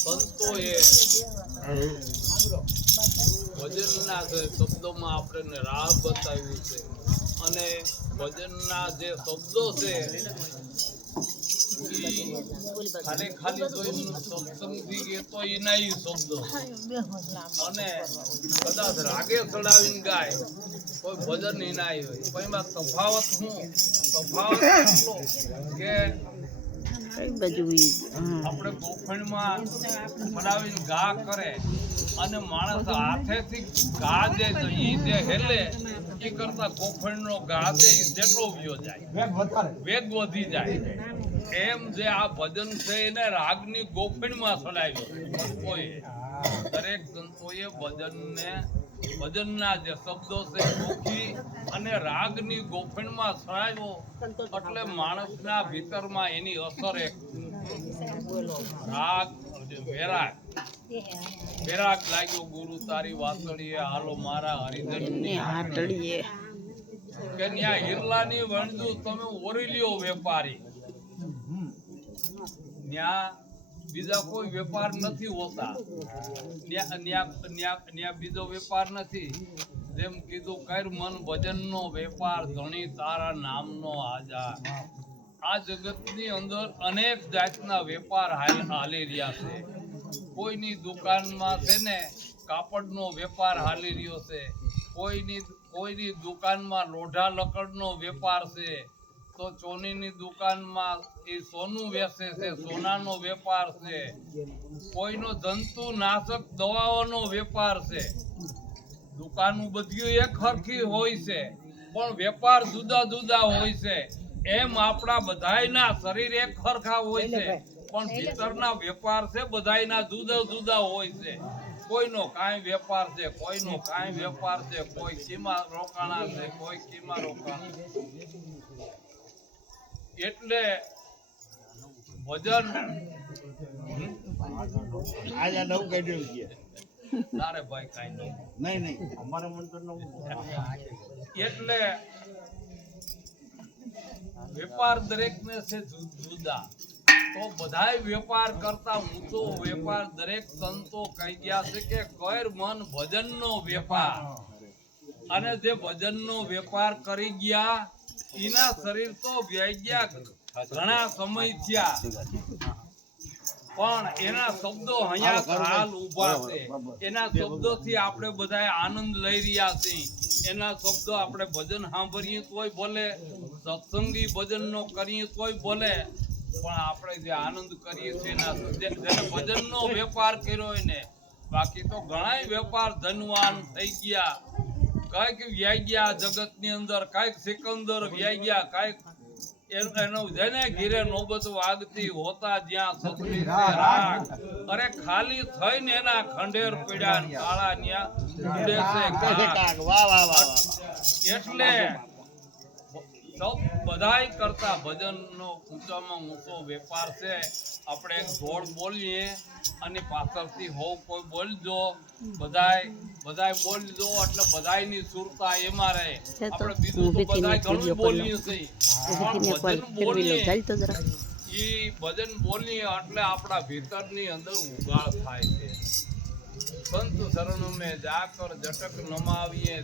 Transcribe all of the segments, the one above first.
સંતોએ ભજનના શબ્દોમાં આપણને રાહ બતાવ્યું છે અને ભજનના જે શબ્દો છે ખાલી ખાલી તો સત્સંગથી કહેતો એના શબ્દો અને કદાચ રાગે ચડાવીને ગાય કોઈ ભજન એના હોય પણ એમાં તફાવત શું તફાવત એટલો કે આપણે ગોખણમાં ચડાવીને ઘા કરે અને માણસ હાથેથી ઘા જે હેલે એ કરતા ગોખણનો ઘા છે એ જેટલો વ્યો જાય વેગ વધી જાય એમ જે આ ભજન છે એને રાગની ગોખણમાં ચડાવ્યો સંતોએ દરેક સંતોએ ભજનના જે શબ્દો છે ગોખી અને રાગની ગોખણમાં ચડાવ્યો એટલે માણસના ભીતરમાં એની અસર એક રાગ વેરાગ લાગ્યો ગુરુ તારી વાતળીએ હાલો મારા હરિજનની હાટડીએ કે ન્યા હિરલાની વણજુ તમે ઓરીલ્યો વેપારી ન્યા બીજા કોઈ વેપાર નથી હોતા ન્યા બીજો વેપાર નથી જેમ કીધું કર મન ભજનનો વેપાર ધણી તારા નામનો આજા આ જગતની અંદર અનેક જાતના વેપાર હાલી રહ્યા છે કોઈની દુકાનમાં છે ને કાપડનો વેપાર હાલી રહ્યો છે કોઈની દુકાનમાં લોઢા લકડનો વેપાર છે તો ચોનીની દુકાનમાં એ સોનું વેચે છે સોનાનો વેપાર છે કોઈનો જંતુનાશક દવાઓનો વેપાર છે દુકાનું બધું એક સરખી હોય છે પણ વેપાર જુદા જુદા હોય છે એમ આપણા બધાયના શરીર એક સરખા હોય છે પણ ભીતરના વેપાર છે બધાયના જુદા જુદા હોય છે કોઈનો કાંઈ વેપાર છે કોઈનો કાંઈ વેપાર છે કોઈ કીમા રોકાણા છે કોઈ કીમા રોકાણા એટલે ભજન આજે નવું કાઢ્યું છે તારે ભાઈ કાંઈ નહીં અમારા મન તો નવું એટલે વેપાર દરેકને છે જુદા તો બધાય વેપાર કરતા ઊંચો વેપાર દરેક સંતો કહી ગયા છે કે કર મન ભજનનો વેપાર અને જે ભજનનો વેપાર કરી ગયા એના શરીર તો વ્યાઈ ગયા ઘણા સમય થયા પણ એના શબ્દો અહીંયા હાલ ઉભા છે એના શબ્દોથી આપણે બધા આનંદ લઈ રહ્યા છીએ એના શબ્દો આપણે ભજન સાંભળીએ તોય ભલે સત્સંગી ભજનનો કરીએ તોય ભલે પણ આપણે જે આનંદ કરીએ છીએ એના જેને ભજનનો વેપાર કર્યો એને બાકી તો ઘણાય વેપાર ધનવાન થઈ ગયા કઈક વ્યાઈ ગયા જગતની અંદર કઈક સિકંદર વ્યાઈ ગયા કઈક એનો જેને ઘીરે નોબત વાગતી હોતા જ્યાં સતરી છે રાગ અરે ખાલી થઈને એના ખંડેર પીડ્યા કાળા ન્યા ઉડે છે એટલે સૌ બધાય કરતા ભજનનો ઊંચામાં ઊંચો વેપાર છે આપણે એક જોડ બોલીએ અને પાછળથી હોવ કોઈ બોલજો બધાય બોલજો એટલે બધાયની સુરતા એમાં રહે આપણે બીજું તો બધાય ઘણું બોલીએ છીએ ભજન બોલીએ એટલે આપણા ભીતરની અંદર ઉગાળ થાય છે संत शरण में जाकर जटक नमाविए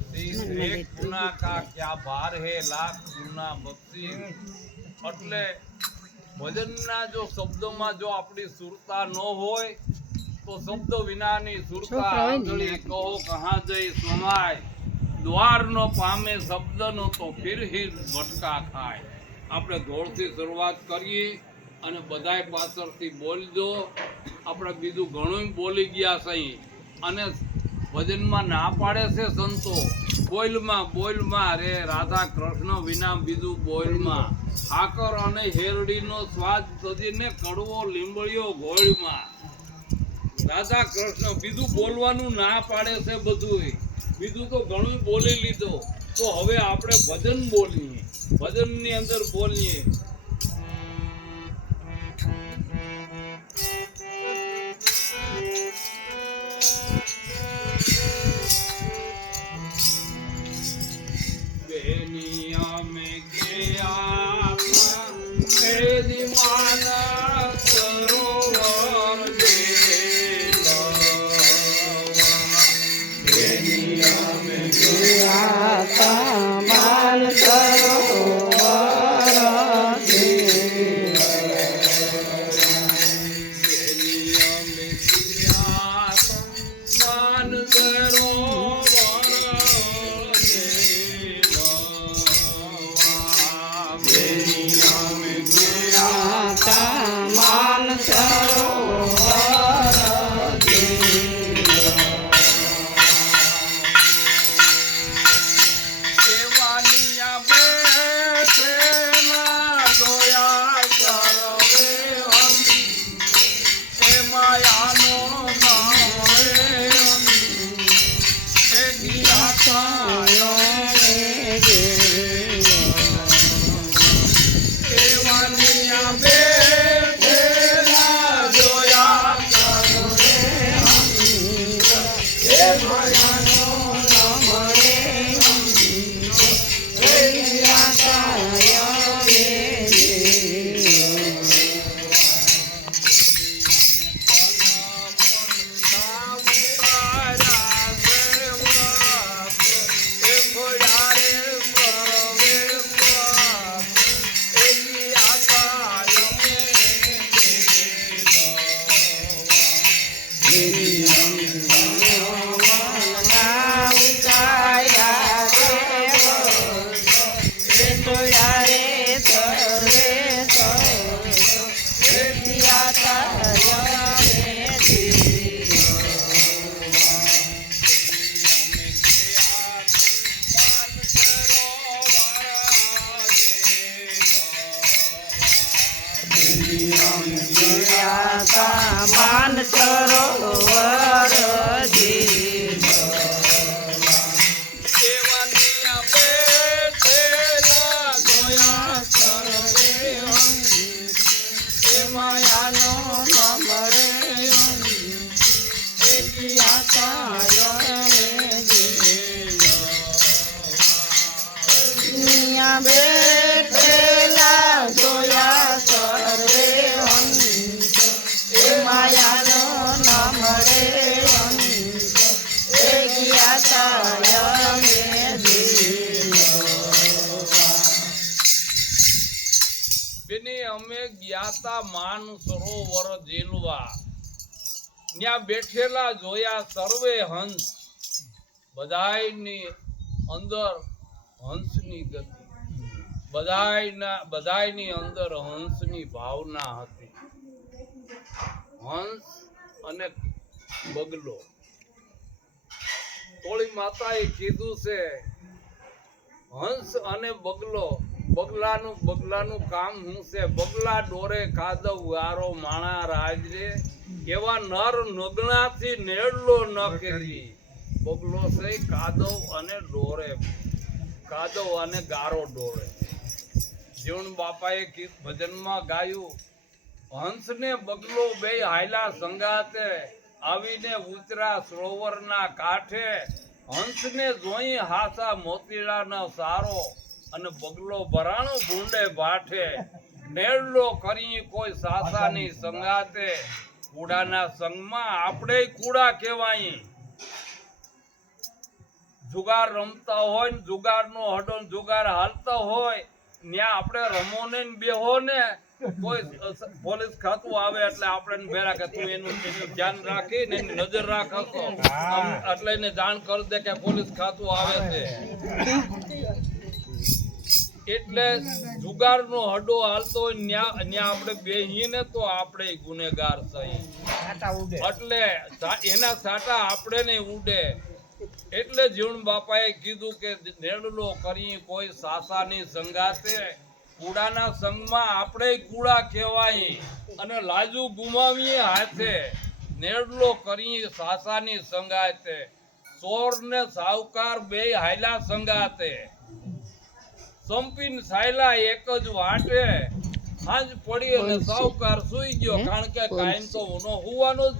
एक गुना का क्या भार है लाख गुना भक्ति એટલે ભજનના જો શબ્દોમાં જો આપણી સુરતા ન હોય તો શબ્દ વિનાની સુરતા આંધળી કહો કહાં જઈ સમાય દ્વાર નો પામે શબ્દનો તો ફિર ही ભટકા ખાય આપણે દોડથી શરૂઆત કરીએ અને બધાય પાછળથી બોલજો આપણે બીજું ઘણું બોલી ગયા સહી અને ભજનમાં ના પાડે છે સંતો બોલમાં રે રાધા કૃષ્ણ વિના બીજું બોલમાં આકર અને હેરડીનો સ્વાદ સજીને કડવો લીંબડીઓ ગોળમાં રાધા કૃષ્ણ બીજું બોલવાનું ના પાડે છે બધું બીજું તો ઘણું બોલી લીધો તો હવે આપણે ભજન બોલીએ ભજનની અંદર બોલીએ बेनिया में गया था मेरी माना જ્ઞાતા માન સરોવર ઝીલો એવાનિયા બેઠેલા જોયા સર્વે એ માયાનો નમરે એ જ્ઞાતા દુનિયા બેઠેલા જોયા સર્વે અંતો એ માયાનો ન મળે અંતો એ જ્ઞાતા યમે બેની અમે જ્ઞાતા માન સરોવર જેલવા ત્યાં બેઠેલા જોયા સર્વે હંસ બધાયની અંદર હંસની ગતિ બધાયની અંદર હંસની ભાવના હતી હંસ અને બગલો તોળી માતાએ કીધું છે હંસ અને બગલાનું કામ શું છે બગલા ડોરે કાદવ વારો માણા રાજરે એવા નર નગણાથી નેડલો ન કરી બગલો છે કાદવ અને ગારો ડોરે જીવન બાપાએ ભજનમાં ગાયું હંસ ને બગલો બે હાયલા સંગાતે આવીને ઉતરા સરોવરના કાંઠે હંસને જોઈ હાસા મોતીડાનો સારો અને બગલો ભરાણો ભૂંડે ભાઠે નેડલો કરી કોઈ સાસાની સંગાતે કુડાના સંગમાં આપણે કુડા કહેવાય જુગાર રમતા હોય ને જુગારનો હડો જુગાર હાલતા હોય ત્યાં આપણે રમો ને બેહો ને કોઈ પોલીસ ખાતું આવે એટલે આપણે ભેરા કે તું એનું ધ્યાન રાખી ને એની નજર રાખતો એટલે એને જાણ કરી દે કે પોલીસ ખાતું આવે છે એટલે જુગારનો હડો હાલતો હોય ત્યાં આપણે બેહીને તો આપણે ગુનેગાર થઈ એટલે એના સાટા આપણે ને ઉડે એટલે જીવન બાપાએ કીધું કે નેડલો કરી કોઈ સાસાની સંગાતે કુડાના સંગમાં આપણે કુડા કહેવાય અને લાજુ ગુમાવીએ હાથે નેડલો કરી સાસાની સંગાતે ચોર ને સાવકાર બે હાયલા સંગાતે સંપીન સાયલા એક જ વાટે હાંજ પડી અને સાવકાર સુઈ ગયો કારણ કે કાયમ તો ઉનો હોવાનો જ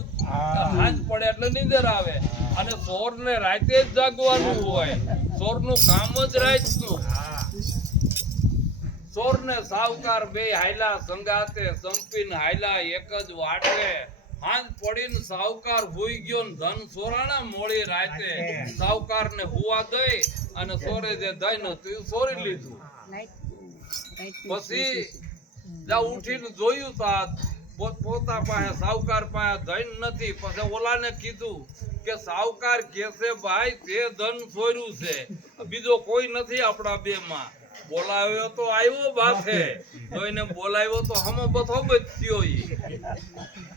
હાંજ પડે એટલે નીંદર આવે અને ચોર ને રાતે જ જાગવાનું હોય ચોર નું કામ જ રાતનું ચોર ને સાવકાર બે હાયલા સંગાતે સંપીન હાયલા એક જ વાટે હાંજ પડીને સાવકાર ભૂઈ ગયો ને ધન ચોરાણા મોડી રાતે સાવકાર ને હુવા દઈ અને ચોરે જે ધન હતું ચોરી લીધું પછી જા ઉઠીને જોયું તા પોતા પાસે સાવકાર પાસે ધન નથી પછી ઓલાને કીધું કે સાવકાર કેસે ભાઈ તે ધન ચોર્યું છે બીજો કોઈ નથી આપણા બે માં બોલાવ્યો તો આવ્યો બાથે તો એને બોલાવ્યો તો હમો બધો બચ્યો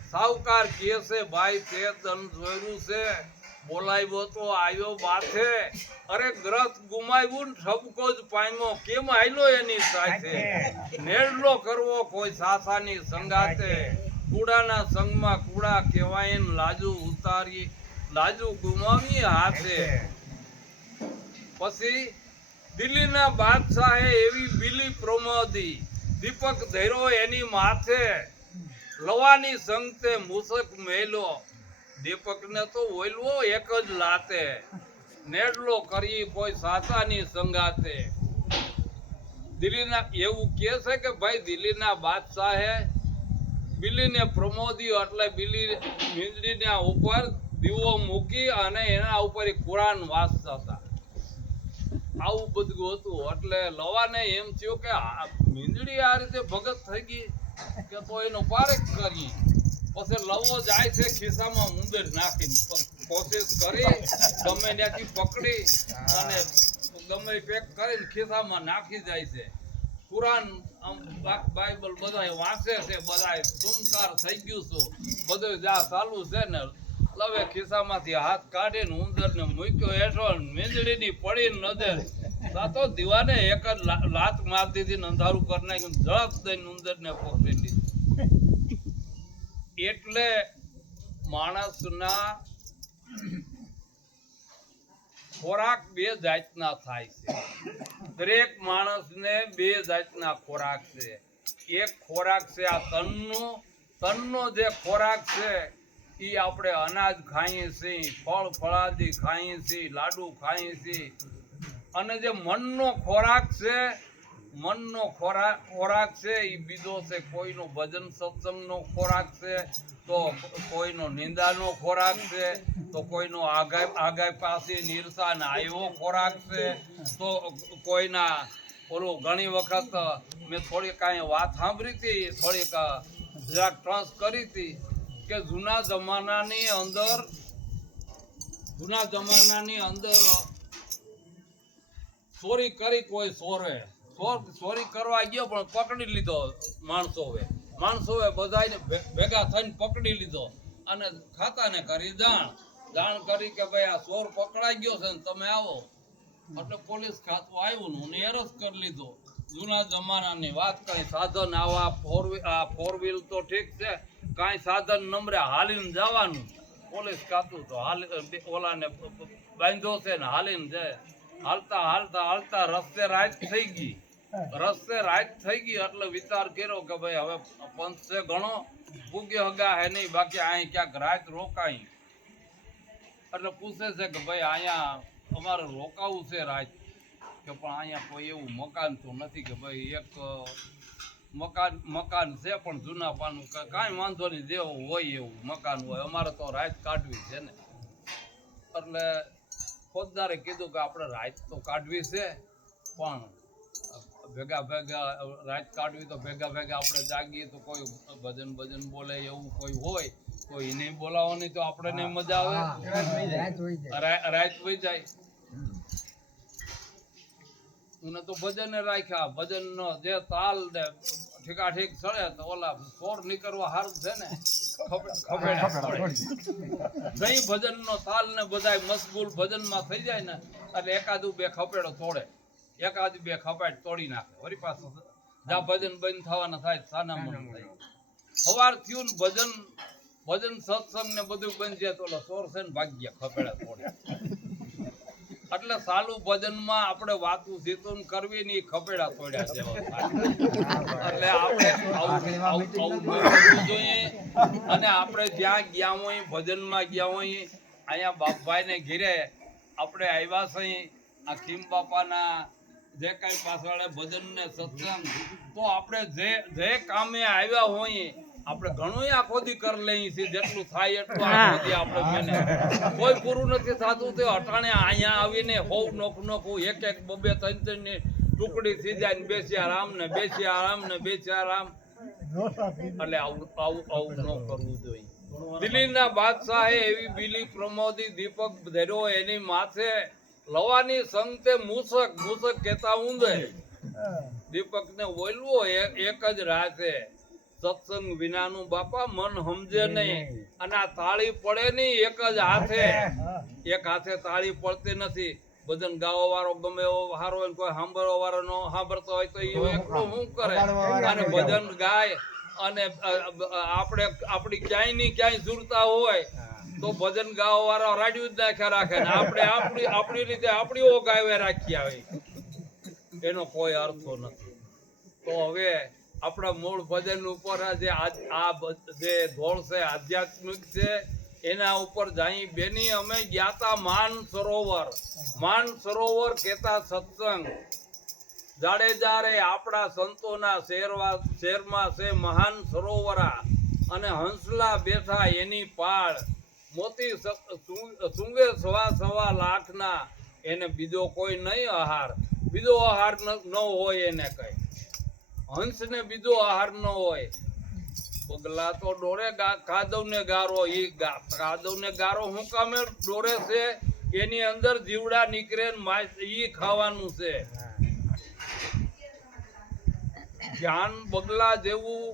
સાવકાર કેસે ભાઈ તે ધન ચોર્યું છે બોલાવ્યો તો આવ્યો બાથે અરે ગ્રસ્ત ગુમાવ્યું ને ઠપકો જ પામ્યો કેમ આયલો એની સાથે નેડલો કરવો કોઈ સાસાની સંગાતે કુડાના સંગમાં કુડા કહેવાય ને લાજુ ગુમાવી હાથે પછી દિલ્હીના બાદશાહે એવી બીલી પ્રમોદી દીપક ધૈરો એની માથે લવાની સંગતે મુસક મેલો દીપકને તો ઓલવો એક જ લાતે નેડલો કરી કોઈ સાસાની સંગાતે દિલ્હીના એવું કહે છે કે ભાઈ દિલ્હીના બાદશાહે બિલીને પ્રમોદી એટલે બિલી મીંદડીના ઉપર દીવો મૂકી અને એના ઉપર કુરાન વાંચતા હતા આવું બધું હતું એટલે લવાને એમ થયું કે મીંદડી આ રીતે ભગત થઈ ગઈ કે તો એનો પારેખ કરી પછી લવો જાય છે ખિસ્સામાં ઉંદર નાખીને કોશિશ કરી ગમે ત્યાંથી પકડી અને ગમે પેક કરીને ખિસ્સામાં નાખી જાય છે કુરાન બાઇબલ બધા વાંચે છે બધા સુમકાર થઈ ગયું છું બધું જા ચાલુ છે ને લવે ખિસ્સામાંથી હાથ કાઢીને ઉંદરને મૂક્યો હેઠો મીંદડીની પડી નજર તો દીવાને એક જ લાત મારી દીધી અંધારું કરી નાખ્યું ઝડપ દઈને ઉંદરને પકડી લીધી એટલે એટલે માણસના ખોરાક બે જાતના થાય છે. દરેક માણસને બે જાતના ખોરાક છે. એક ખોરાક છે આ તનનો જે ખોરાક છે એ આપણે અનાજ ખાઈએ છીએ, ફળ ફળાદી ખાઈએ છીએ, લાડુ ખાઈએ છીએ. અને જે મનનો ખોરાક છે એ બીજો છે. કોઈનો ભજન સત્સંગનો ખોરાક છે, તો કોઈનો નિંદાનો ખોરાક છે, તો કોઈનો આગાય પાસે નિરસા આવ્યો ખોરાક છે, તો કોઈના ઓલું ઘણી વખત મેં થોડીક કાંઈ વાત સાંભળી હતી, થોડીક જરાક ટ્રસ કરી હતી કે જૂના જમાનાની અંદર ચોરી કરી કોઈ ચોરી કરવા ગયો પણ પકડી લીધો માણસોએ બધાને ભેગા થઈને પકડી લીધો અને ખાતાને કરી જાણ કરી કે ભાઈ આ ચોર પકડાઈ ગયો છે ને તમે આવો. એટલે પોલીસ ખાતું આવ્યું ને એને એરેસ્ટ કરી લીધો. જૂના જમાનાની વાત. કઈ સાધન આવા ફોર વ્હીલ તો ઠીક છે, કાંઈ સાધન નંબરે હાલીને જવાનું. પોલીસ ખાતું તો ઓલાને બાંધ્યો છે ને હાલીને જાય. હાલતા રસ્તે રાત થઈ ગઈ એટલે વિચાર કર્યો કે ભાઈ હવે પંચ છે ઘણો ભૂગે હગા હે નહીં, બાકી અહીં ક્યાંક રાત રોકાઈ. એટલે પૂછે છે કે ભાઈ અહીંયા અમારે રોકાવું છે રાત, કે પણ અહીંયા કોઈ એવું મકાન તો નથી કે ભાઈ એક મકાન છે પણ જૂના પાનું, કાંઈ વાંધો નહીં, જેવું હોય એવું મકાન હોય, અમારે તો રાત કાઢવી છે ને. એટલે ફોજદારે કીધું કે આપણે રાત તો કાઢવી છે પણ ભેગા રાત કાઢવી તો ભેગા આપણે જાગીએ તો કોઈ ભજન બોલે એવું કોઈ હોય તો એને બોલાવવાની તો આપણે નહીં મજા આવે, રાત વહી જાય. એને તો ભજને રાખ્યા. ભજનનો જે તાલ ને ઠીકાઠીક ચડે તો ઓલા ચોર નીકળવા સારું છે ને નહીં. ભજનનો તાલ ને બધાય મશગુલ ભજનમાં થઈ જાય ને એટલે એકાદું બે ખપેડો તોડે, એકાદ બે ખપાટ તોડી નાખે. વળી પાછું જ્યાં ભજન બંધ થવાના થાય સાના મન થાય. સવાર થયું ભજન સત્સંગ ને બધું બંધ છે તો ઓલો ચોર છે ને ભાગ્યા ખપેડા તોડે. એટલે સાલું ભજનમાં આપણે વાતું સીતું કરવી ની ખપેડા તોડ્યા જેવા થાય. એટલે આપણે આવું કરવું જોઈએ. અને આપણે જ્યાં ગયા હોય ભજનમાં ગયા હોય, અહીંયા બાપભાઈ ને ઘેરે આપણે આવ્યા છીએ આ ખીમ બાપાના જે કઈ પાછળ ભજન ને સત્સંગ, તો આપણે જે કામે આવ્યા હોય આપણે ઘણું આખોદી કરી લઈએ છીએ, જેટલું થાય એટલું આખોદી આપણે કોઈ પૂરું નથી થતું. તે અટાણે અહીંયા આવીને હોવ નોખું એક બબે ત્રણ ની ટુકડી થઈ જાય ને બેસ્યા રામ. એટલે આવું ન કરવું જોઈએ. દિલ્હીના બાદશાહે એવી બીલી પ્રમોદી દીપક ધર્યો એની માથે, લવાની સંગતે મૂસક કેતા ઊંધે. દીપક ને બોલવો એક જ રાતે, સત્સંગ વિનાનું બાપા મન સમજે નહીં. અને આ તાળી પડે નહીં એક જ હાથે, એક હાથે તાળી પડતી નથી. ભજન ગાવા વાળો ગમે એવો હારો હોય, કોઈ સાંભળવા વાળો ન સાંભળતો હોય તો એ એકલો શું કરે અને ભજન ગાય. અને આપણે આપણી ક્યાંય ની ક્યાંય ઝૂરતા હોય તો ભજન ગાવા વાળા રાડ્યું જ નાખ્યા રાખે ને આપણે આપણી રીતે આપણી ઓગાવે રાખી આવે, એનો કોઈ અર્થો નથી. તો હવે આપણા મૂળ ભજન ઉપર જે ધોળ છે આધ્યાત્મિક છે એના ઉપર જઈ બેની અમે ગયા તા માન સરોવર કેતા સત્સંગ. જાડેજા રે આપણા સંતોના શેરમાં છે મહાન સરોવરા, અને હંસલા બેઠા એની પાળ. મોતી સુંગે સવા લાખના, એને બીજો કોઈ નહીં આહાર, બીજો આહાર ન હોય એને કઈ. હંસ ને બીજો આહાર ન હોય. બગલા તો ડોરે કાદવ ને ગારો, એ કાદવ ને ગારો હું કામે ડોરે છે, એની અંદર જીવડા નીકળે ઈ ખાવાનું છે. જ્ઞાન બગલા જેવું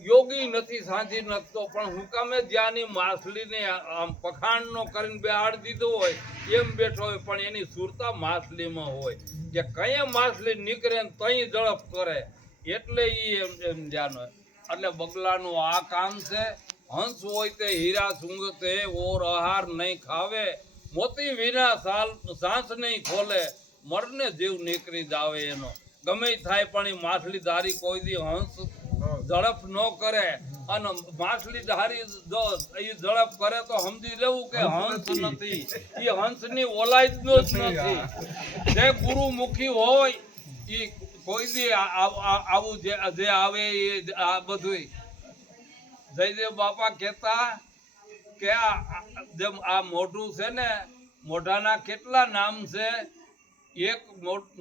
યોગી નથી સાંજી નખતો, પણ હું કામે જ્યાંની માછલીને આમ પખાણ નો કરીને બેહાડી દીધો હોય એમ બેઠો હોય, પણ એની સુરતા માછલીમાં હોય કે કઈ માછલી નીકળે ને તઈ ઝડપ કરે, એટલે ઈ એમ ધ્યાન હોય. એટલે બગલાનું આ કામ છે. હંસ હોય તે હીરા સૂંઘતે ઓર આહાર નહીં ખાવે, મોતી વિના સાંસ નહીં ખોલે, મરને જીવ નીકળી જાવે એનો. ગમે ઈ થાય પણ એ માછલી ધારી કોઈ દી હંસ ઝડપ ન કરે, અને માછલી ધારી જો એ ઝડપ કરે તો સમજી લેવું કે હંસ નથી, એ હંસની ઓલાદ નો જ નથી. જે ગુરુમુખી હોય એ કોઈ દી આવું જે આવે એ આ બધું. જયદેવ બાપા કહેતા કે જેમ આ મોઢું છે ને, મોઢાના કેટલા નામ છે? એક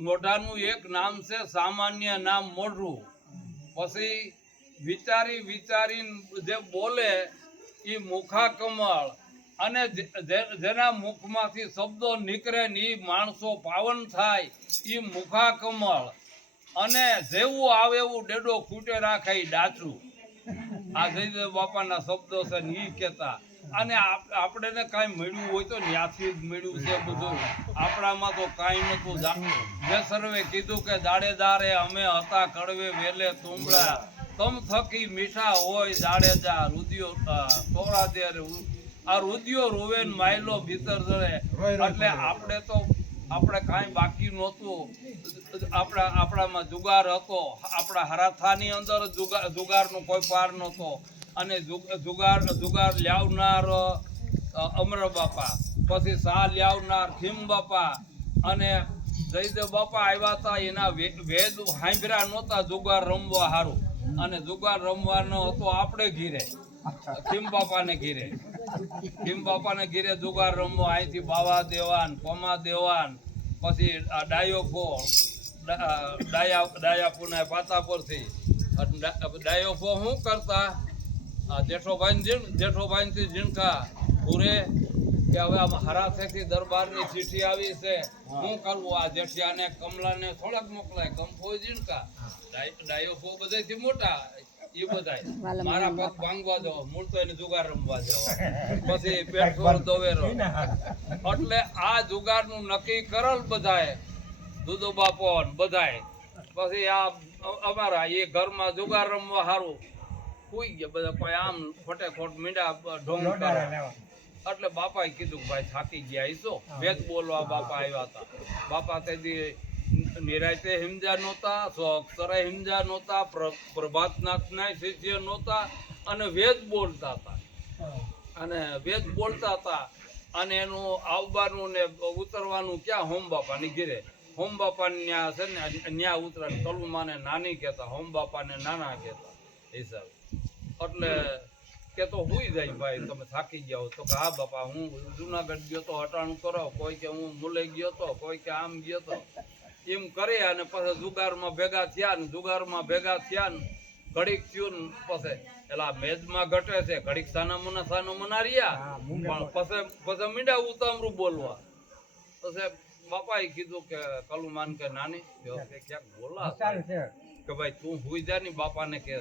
મોઢાનું એક નામ છે સામાન્ય નામ મોઢું. પછી વિચારી વિચારીને જે બોલે એ મુખા કમળ, અને જેના મુખમાંથી શબ્દો નીકળે ને એ માણસો પાવન થાય એ મુખા કમળ, અને જેવું આવે એવું ડેડો ખૂટે રાખે એ ડાચું. આ જયદેવ બાપાના શબ્દો છે ને ઈ કહેતા. અને આપણે કાંઈ મળ્યું હોય તો ન્યાથી જ મળ્યું છે બધું, આપણામાં તો કાંઈ નતું. જે સર્વે કીધું કે જાડેદારે અમે હતા કડવે વેલે તુંબડા, તમ થકી મીઠા હોય જાડેજા રુદિયો તોરા દે, આ રુદિયો રોવે ને માયલો ભીતર જળે. એટલે આપણે કાંઈ બાકી નહોતું. આપણામાં જુગાર હતો, આપણા હરાથાની અંદર જુગારનો કોઈ પાર નહોતો. અને જુગાર લાવનાર અમર બાપા, પછી શાહ લાવનાર ખીમ બાપા, અને જયદેવ બાપા આવ્યા હતા એના વેદ સાંભળ્યા નહોતા જુગાર રમવા હારું. અને જુગાર રમવાનો હતો આપણે ઘીરે, ખીમ બાપાને ઘીરે. ખીમ બાપાને ઘીરે જુગાર રમવા. અહીંથી બાવા દેવાન, પમા દેવાન, પછી ડાયોફો, ડાયાપુના પાતા પરથી ડાયોફો શું કરતા? જેઠોભાઈ ઝીણકા પૂરે કે હવે આમ હરાથેથી દરબારની ચીઠી આવી છે, શું કરવું? આ જેઠિયાને કમલાને થોડાક મોકલાય, કંફો ઝીણકા, ડાયોફો બધાથી મોટા, એ બધાય મારા પગ ભાંગવા જાવ, મૂળ તો એને જુગાર રમવા જાવ, પછી પેટફોર દવેરો. એટલે આ જુગારનું નક્કી કરેલ બધાએ, દુદો બાપો બધાય. પછી આ અમારા એ ઘરમાં જુગાર રમવા સારું સુઈ ગયા બધા, કોઈ આમ ફટેખોટ મીંડા ઢોંગ કરે. એટલે બાપાએ કીધું ભાઈ થાકી ગયા ઈસો, વેદ બોલવા બાપા આવ્યા હતા. બાપા તેથી નિરાયતે હિમજા નહોતા, અક્ષરે હિમજા નહોતા, પ્રભાતનાથના શિષ્ય નહોતા, અને વેદ બોલતા હતા. અને એનું આવવાનું ને ઉતરવાનું ક્યાં? હોમ બાપાની ઘીરે. હોમ બાપાને ન્યા છે ને ન્યા ઉતરા. કલુમાને નાની કહેતા, હોમ બાપાને નાના કહેતા હિસાબે. એટલે કે તો હુઈ જાય ભાઈ, તમે થાકી ગયા હો. તો કે હા બાપા, હું જુનાગઢ ગયો તો હટાણું કરો, કોઈ કે હું મુલે ગયો તો, કોઈ કે આમ ગયો તો, એમ કરે. અને પછી જુગારમાં ભેગા થયા ને ઘડીક થયું ને પછી એલા મેજમાં ઘટે છે, ઘડીક સાનો મના રહ્યા, પણ પછી મીંડા ઉતામરું બોલવા. પછી બાપાએ કીધું કે કલુમાન કે નાની ક્યાંક બોલા કે ભાઈ તું હુઈ જા ની. બાપાને કે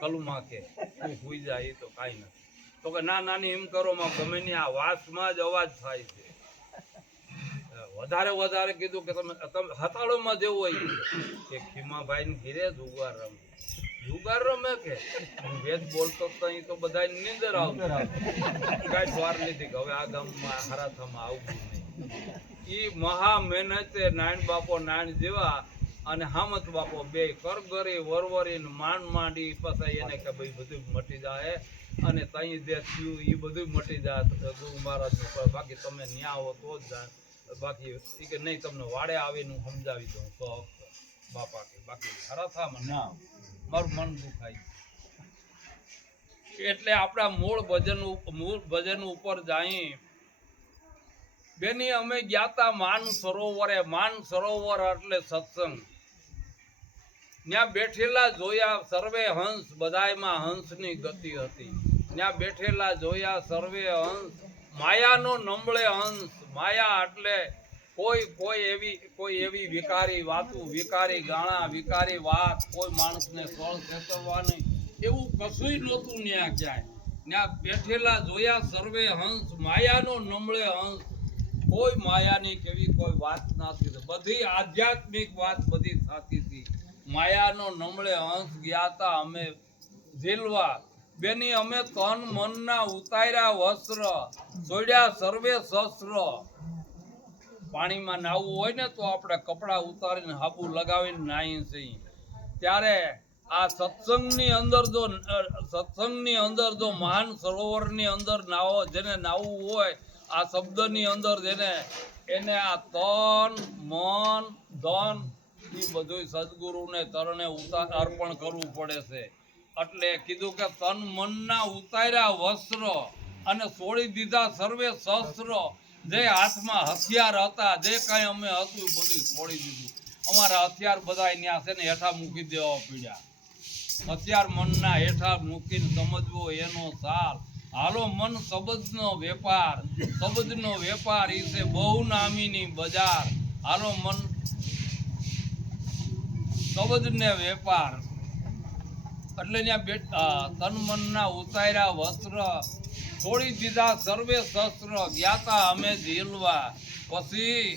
કલુમા કે તું હુઈ જા, એ તો કાંઈ નથી. તો કે ના નાની એમ કરો, માં ગમે ની આ વાસમાં જ અવાજ થાય છે. વધારે કીધું કે તમે હતાળોમાં જેવું હોય કે ખીમાભાઈ ને ઘીરે જુગાર રમે કે વેદ બોલતો તો બધા નીંદર આવતી. કાંઈ દ્વાર લીધી કે હવે આ ગામમાં હરાથામાં આવવું નહીં. ઈ મહા મહેનતે નાયણ બાપો નાયણ જેવા અને હામત બાપો બે કરગરી વરવરી માંડી. પછી એને કે ભાઈ બધું મટી જાય, અને તઈ જે થયું એ બધું મટી જાય ગુરુ મહારાજ. બાકી તમે ન્યા આવો તો જ જાય, બાકી એ કે નહીં તમને વાડે આવીને હું સમજાવી દઉં તો બાપા કે બાકી હરાથામાં ના મારું મન દુખાય. એટલે આપણા મૂળ ભજન ઉપર જાય. બેની અમે ગયા તા માન સરોવર એટલે સત્સંગ. ત્યાં બેઠેલા જોયા સર્વે હંસ, બધાયમાં હંસની ગતિ હતી. ત્યાં બેઠેલા જોયા સર્વે હંસ, માયાનો નમળે હંસ. માયા એટલે કોઈ એવી વિકારી વાતું, વિકારી ગાણા, વિકારી વાત, કોઈ માણસને ફળ ખેતરવાની એવું કશું નહોતું. ત્યાં ક્યાંય ત્યાં બેઠેલા જોયા સર્વે હંસ, માયાનો નમળે હંસ. કોઈ માયાની કેવી કોઈ વાત નથી, બધી આધ્યાત્મિક વાત બધી થતી હતી. માયાનો નમળે હંસ ગયા હતા અમે ઝીલવા. બેની અમે તન મનના ઉતાર્યા વસ્ત્ર છોડ્યા સર્વે શસ્ત્ર. પાણીમાં નાહવું હોય ને તો આપણે કપડા ઉતારીને હાબુ લગાવીને નાહીએ છીએ. ત્યારે આ સત્સંગની અંદર જો મહાન સરોવરની અંદર જેને નાહવું હોય, આ શબ્દની અંદર એને આ તન મન ધન એ બધું સદગુરુને તરણે અર્પણ કરવું પડે છે. એટલે કીધું કે તન મનના ઉતાર્યા વસ્ત્ર અને છોડી દીધા સર્વે શસ્ત્ર. જે હાથમાં હથિયાર હતા, જે કઈ અમે હતું બધું છોડી દીધું. અમારા હથિયાર બધા ત્યાં છે ને હેઠા મૂકી દેવા પડ્યા. હથિયાર મનના હેઠા મૂકીને સમજવો એનો સાર. હાલો મન શબ્દનો વેપાર, શબ્દનો વેપાર ઈ છે બહુ નામીની બજાર. હાલો મન શબ્દને વેપાર. એટલે ત્યાં તન મનના ઉતાર્યા વસ્ત્ર છોડી દીધા સર્વે શસ્ત્ર. જ્ઞાતા અમે ઝીલવા. પછી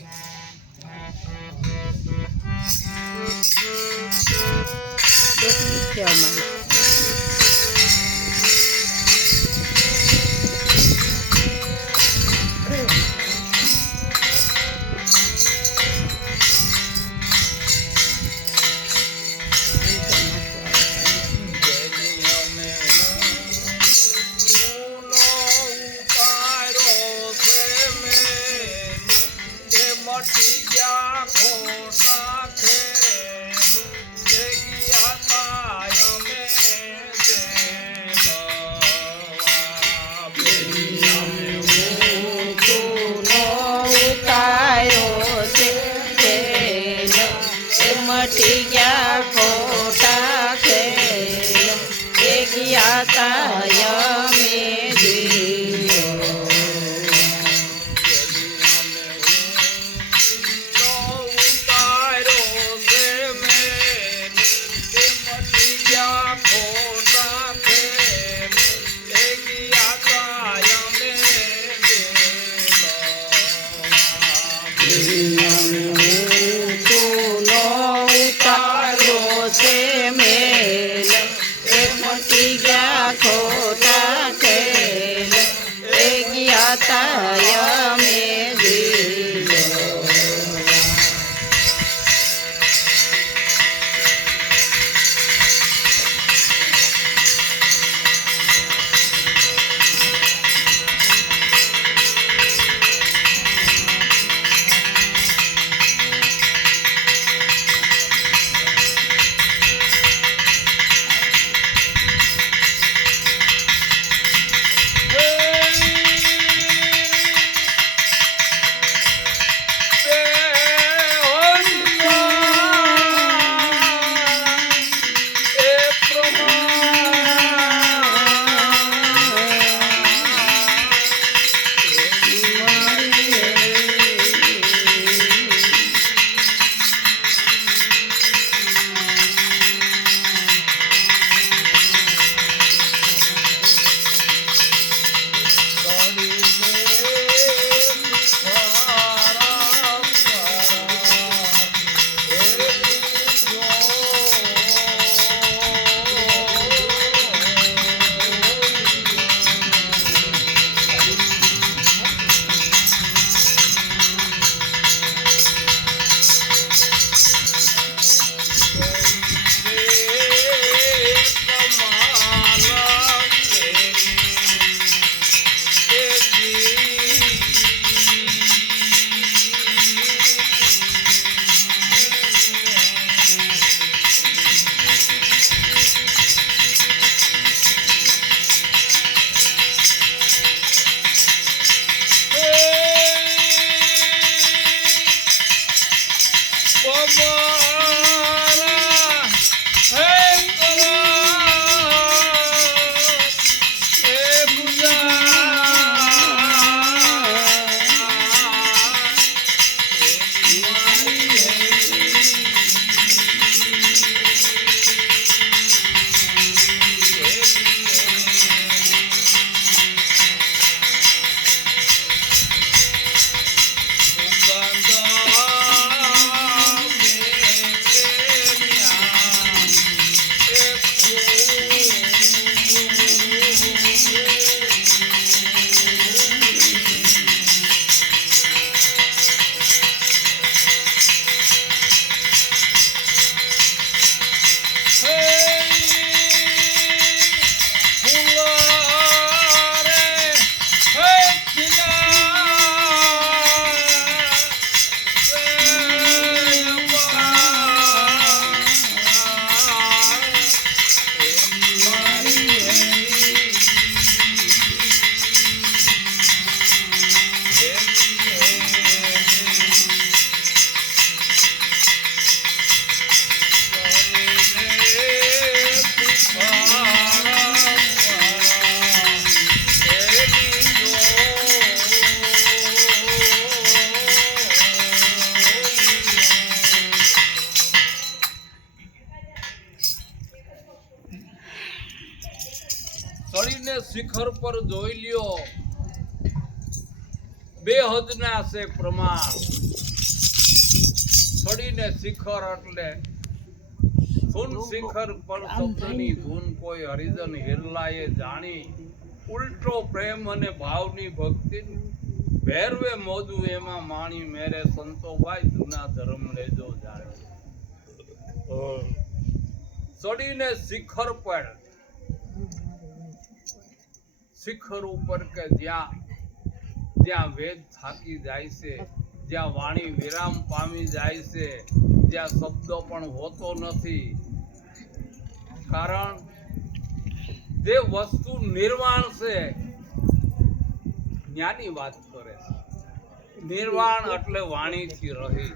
શિખર પર જોઈ લ્યો બે હદના છે પ્રમાણ ચડીને શિખર એટલે ધૂન શિખર પર શબ્દની ધૂન કોઈ હરિજન હિરલાએ જાણી ઉલટો પ્રેમ અને ભાવની ભક્તિ ભેરવે મોદું એમાં માણી મેરે સંતોભાઈ જૂના ધર્મ લેજો જાણે ચડીને શિખર પર શિખર ઉપર કે જ્યાં વેદ થાકી જાય છે, જ્યાં વાણી વિરામ પામી જાય છે, જ્યાં શબ્દો પણ હોતો નથી, કારણ જે વસ્તુ નિર્વાણ છે જ્ઞાની વાત કરે છે. નિર્વાણ એટલે વાણીથી રહી,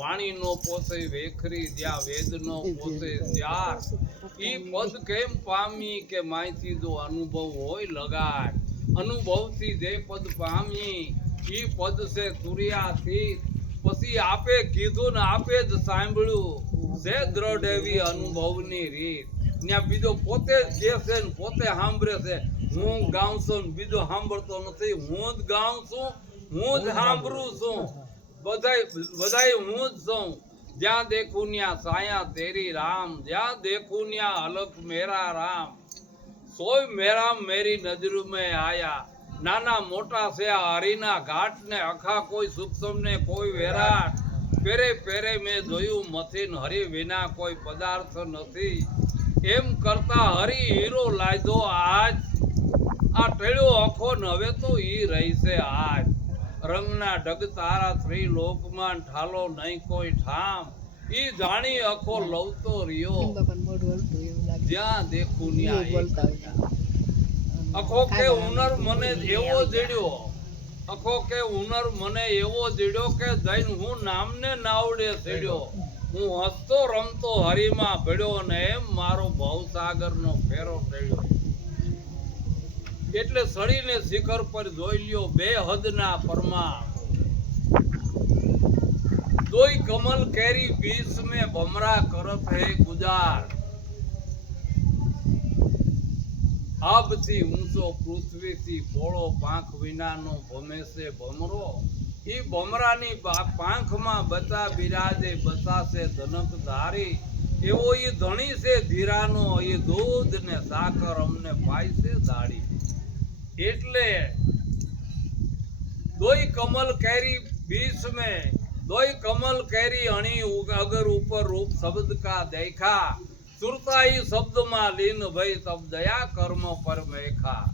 વાણી નો પોસે વેખરી, જ્યાં વેદ નો પોસે ત્યાર ઈ પદ કેમ પામી કે માહિતી જો અનુભવ હોય લગાડ, અનુભવથી જે પદ પામી ઈ પદ છે તુર્યાથી, પછી આપે કીધું ને આપે જ સાંભળ્યું જે દ્રઢ એવી અનુભવની રીત. ત્યાં બીજો પોતે જ કે છે ને પોતે સાંભળે છે. હું ગાઉં છું ને બીજો સાંભળતો નથી, હું જ ગાઉં છું, હું જ સાંભળું છું, બધાય હું જ છું. જ્યાં દેખું ન્યા સાયા તેરી રામ, જ્યાં દેખું ન્યા અલખ મેરા રામ, સોય મેરા મેરી નજર મેં આયા. નાના મોટા છે આ હરિના ઘાટ ને, અખા કોઈ સૂક્ષ્મ ને કોઈ વેરાટ, પેરે પેરે મેં જોયું મથીન હરિ વિના કોઈ પદાર્થ નથી. એમ કરતા હરિ હીરો લાયદો આજ, આ ટેળ્યો અખો ન હવે તો ઈ રહી છે આજ. રંગના ઢગ તારા ત્રિલોકમાં ઠાલો નહીં કોઈ ઠામ, ઈ જાણી અખો લવતો રહ્યો જ્યાં દેખું ન્યા. અખો કે હુનર મને એવો જડ્યો, અખો કે હુનર મને એવો જડ્યો કે જઈને હું નામને નાવડે ચડ્યો. હું હસતો રમતો હરિમાં ભળ્યો ને એમ મારો ભવસાગરનો ફેરો ટેળ્યો. એટલે સડીને શિખર પર જોઈ લ્યો બે હદના પરમાણ, દોઈ કમલ કેરી બીસ में भमरा करत है गुजार. આબથી ઊંચો પૃથ્વીથી પોળો પાંખ વિનાનો ભમે છે ભમરો. ઈ ભમરાની પાંખમાં બતા બિરાજે બતાશે ધનક ધારી. એવો ઈ ધણી છે ધીરાનો, ઈ દૂધ ને સાકર અમને પાય છે દાડી. એટલે દોઈ કમલ કેરી बीच में दोई कमल कैरी अणी अगर ऊपर रूप शब्द का देखा. सुरताई शब्द માં લીન ભઈ તબ દયા કર્મ પર મેખા.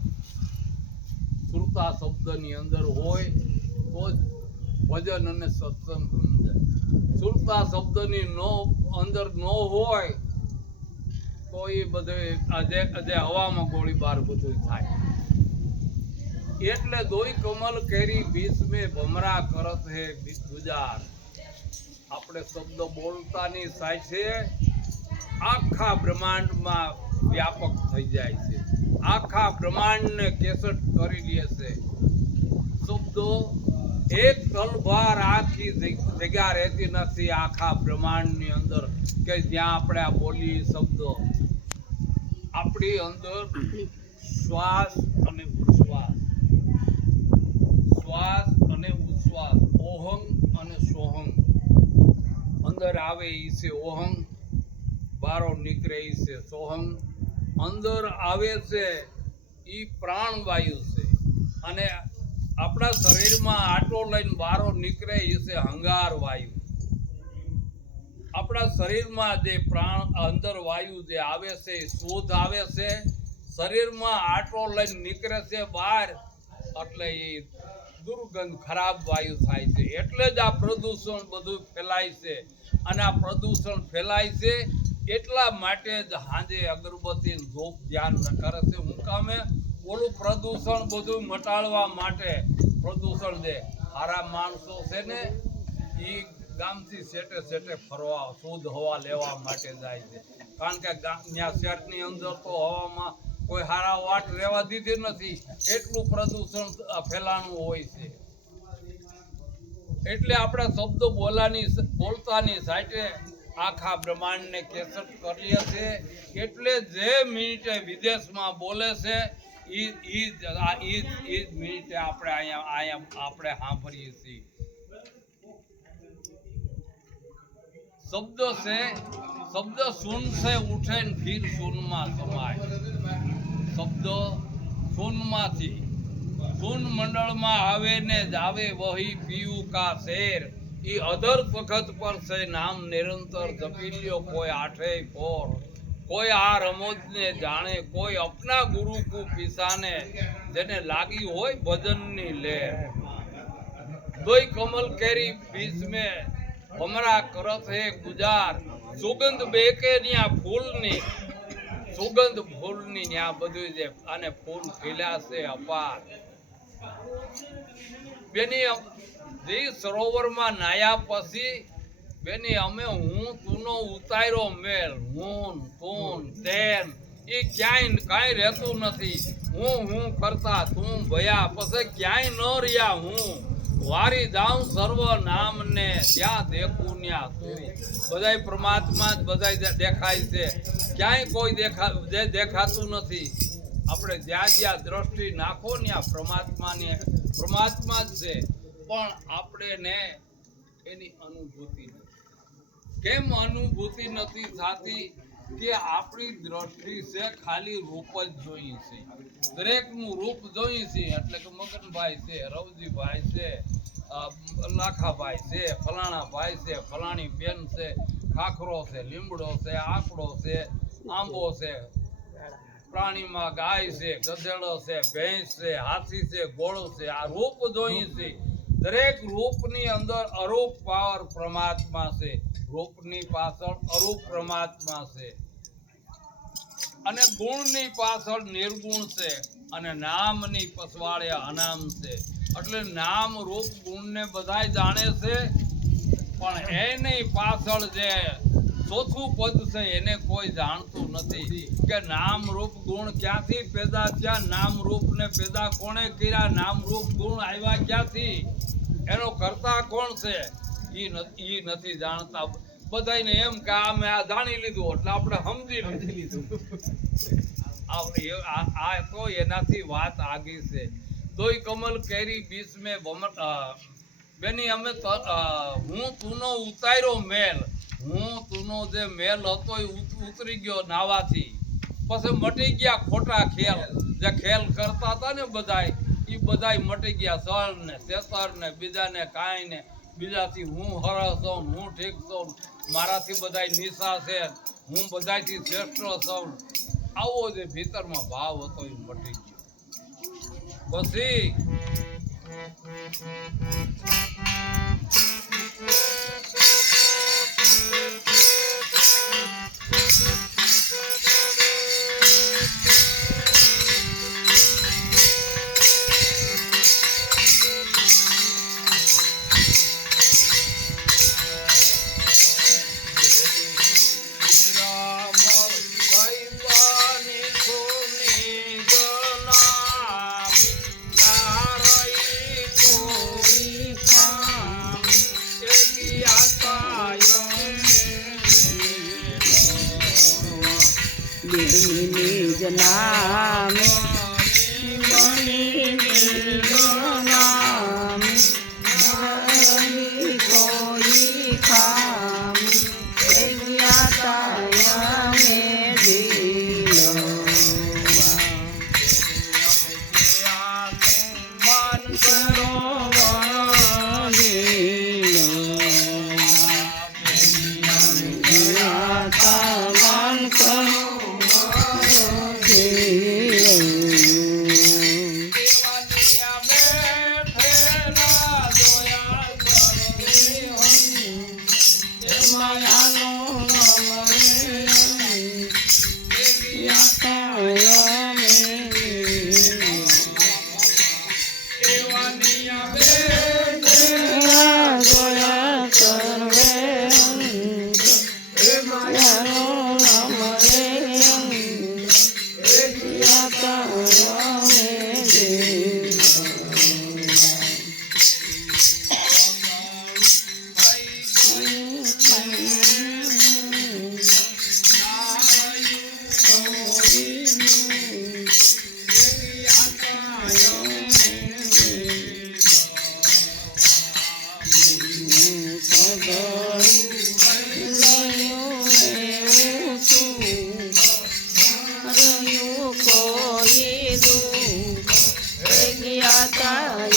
સુરતા શબ્દ ની અંદર હોય તો જ ભજન અને સત્સંગ સમજાય. સુરતા શબ્દ ની અંદર નો હોય તો એ બધે આજે હવામાં ગોળીબાર બધું થાય. એટલે દોઈ કમલ કેરી બીચ में ભમરા કરત હે ગુજાર. આપણે શબ્દ બોલતાની સાથે આખા બ્રહ્માંડમાં વ્યાપક થઈ જાય છે. આખા બ્રહ્માંડને કેસટ કરી લે છે. શબ્દો એક તલવાર આખી જગ્યા રહેતી નથી આખા બ્રહ્માંડની અંદર કે જ્યાં આપણે આ બોલી શબ્દો. આપણી અંદર શ્વાસ અને ઉચ્છ્વાસ, શ્વાસ અને ઉચ્છ્વાસ, ઓહમ અને સોહમ. અંદર આવે ઈ છે ઓહમ, બારો નીકળે ઈ છે સોહમ. અંદર આવે છે ઈ પ્રાણવાયુ છે અને આપણા શરીરમાં આટો લઈને બારો નીકળે ઈ છે હંગાર વાયુ. આપણા શરીરમાં જે પ્રાણ અંદર વાયુ જે આવે છે શુદ્ધ આવે છે, શરીરમાં આટો લઈને નીકળે છે બહાર એટલે એ દુર્ગંધ ખરાબ વાયુ થાય છે. એટલે જ આ પ્રદૂષણ બધું ફેલાય છે. અને આ પ્રદૂષણ ફેલાય છે એટલા માટે જ હાંજે અગરબત્તી ધૂપ ધ્યાન કરે છે. હું કામે ઓલું પ્રદૂષણ બધું મટાડવા માટે. પ્રદૂષણ જે સારા માણસો છે ને એ ગામથી સેટે સેટે ફરવા શુદ્ધ હવા લેવા માટે જાય છે. કારણ કે ત્યાં શહેરની અંદર તો હવામાં કોઈ સારા વાટ રહેવા દીધી નથી, એટલું પ્રદૂષણ ફેલાણું હોય છે. એટલે આપણે શબ્દ બોલતાની સાથે આખા બ્રહ્માંડને કેસર કરીએ છે એટલે જે મિનિટે વિદેશમાં બોલે છે ઈ મિનિટે આપણે અહીંયા આપણે સાંભળીએ છીએ. શબ્દ સુન से उठे न फिर सुનમાં સમાય. શબ્દ સુનમાંથી સુન મંડળમાં આવે ને જાવે વહી પીયું કા શેર. ઈ અધર વખત પર છે નામ નિરંતર જપી લ્યો કોઈ આઠે પોર. કોઈ આ રમોજને જાણે કોઈ અપના ગુરુ કુ પીસાને જેને લાગી હોય ભજનની લેર. દોઈ કમલ કેરી બીચ में हमरा करत है गुजार. સુગંધ બેકે ન્યા ફૂલની સુગંધ ફૂલની ન્યા બધું જે અને ફૂલ ખીલ્યા છે અપાર. બેની જે સરોવરમાં નાયા પછી બેની અમે હું તુનો ઉતાર્યો મેલ. હું તું તેન એ ક્યાંય કાંઈ રહેતું નથી. હું કરતા તું ભયા પછી ક્યાંય ન રહ્યા હું. વારી જાઉં સર્વ નામને ત્યાં દેખું ન્યા તું. બધાય પરમાત્મા જ બધાય દેખાય છે. ક્યાંય કોઈ દેખાતું નથી. આપણે જ્યાં જ્યાં દ્રષ્ટિ નાખો ત્યાં પરમાત્મા જ છે. પણ આપણે ને એની અનુભૂતિ નથી. કેમ અનુભૂતિ નથી થતી કે આપણી દ્રષ્ટિ છે ખાલી રૂપ જ જોઈએ છે. દરેકનું રૂપ જોઈએ છે એટલે કે મગનભાઈ છે, રવજીભાઈ છે, લાખાભાઈ છે, ફલાણા ભાઈ છે, ફલાણી બેન છે, ખાખરો છે, લીમડો છે, આકડો છે, આંબો છે, પ્રાણીમાં ગાય છે, ગધેડો છે, ભેંસ છે, હાથી છે, ઘોડો છે. આ રૂપ જોઈએ છે. દરેક રૂપની અંદર અરૂપ પાવર પરમાત્મા છે. રૂપની પાછળ અરૂપ પરમાત્મા છે અને ગુણની પાછળ નિર્ગુણ છે અને નામની પછવાડે અનામ છે. એટલે નામ રૂપ ગુણને બધાય જાણે છે પણ એની પાછળ જે ચોથું પદ છે એને કોઈ જાણતું નથી કે નામ રૂપ ગુણ ક્યાંથી પેદા થયા. નામ રૂપ ને પેદા કોણે કર્યા. નામ રૂપ ગુણ આવ્યા ક્યાંથી. એનો કરતા કોણ છે ઈ નથી જાણતા. બધાને એમ કે અમે આ જાણી લીધું એટલે આપણે સમજી લીધું. આ તો એનાથી વાત આગી છે. દોઈ કમલ કેરી બીચ में બેની અમે હું તુનો ઉતાર્યો મેલ. હું તુનો જે મેલ હતો એ ઉતરી ગયો નાવાથી. પછી મટી ગયા ખોટા ખેલ. જે ખેલ કરતા હતા ને બધાય એ બધાય મટી ગયા. સળ ને શેતર ને બીજાને કાંઈ ને બીજાથી હું હરસ છું, હું ઠીક છું, મારાથી બધાય નિશા છે, હું બધાથી શ્રેષ્ઠ છું. આવો જે ભીતરમાં ભાવ હતો એ મટી ગયો. પછી નિજ નામ નામ કોઈ ખામ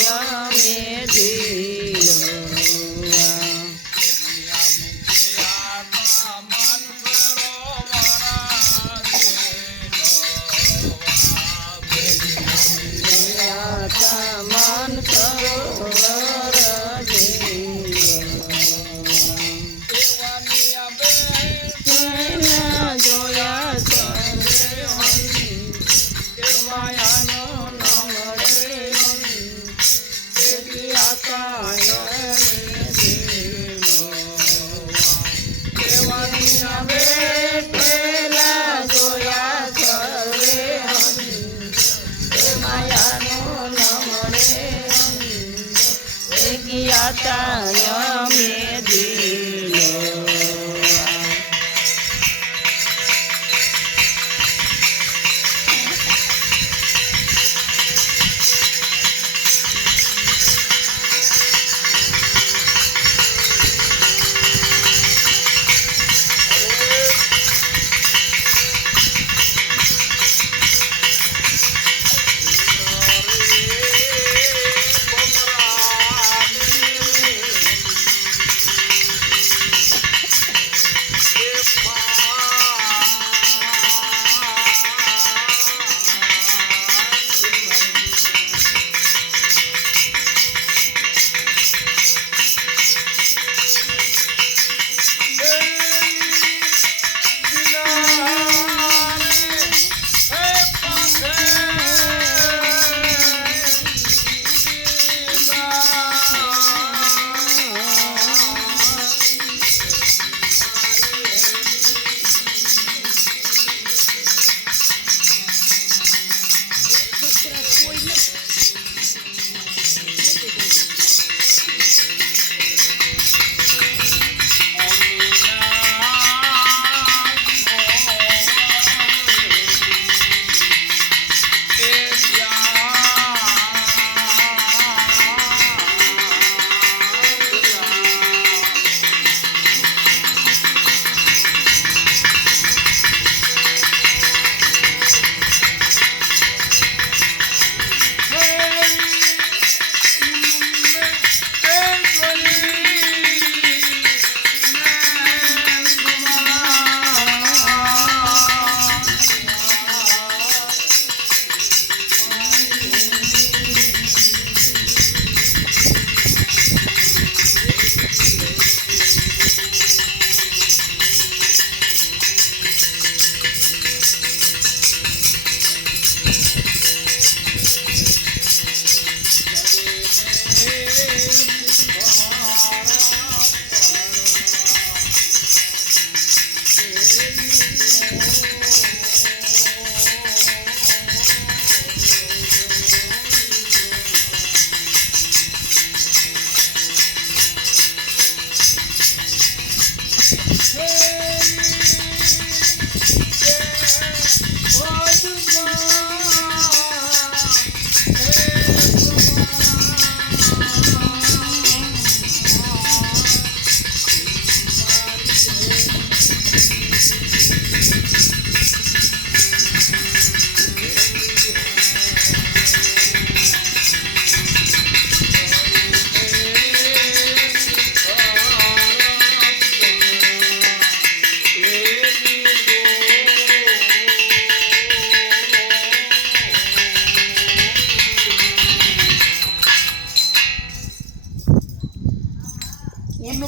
અમે જીલવા મન સરોવર જીલવા જોયા સર્વે માયાનો ન મળે બેઠેલા જોયા સર્વે માયાનો ન મળે ગયા અમે જીલવા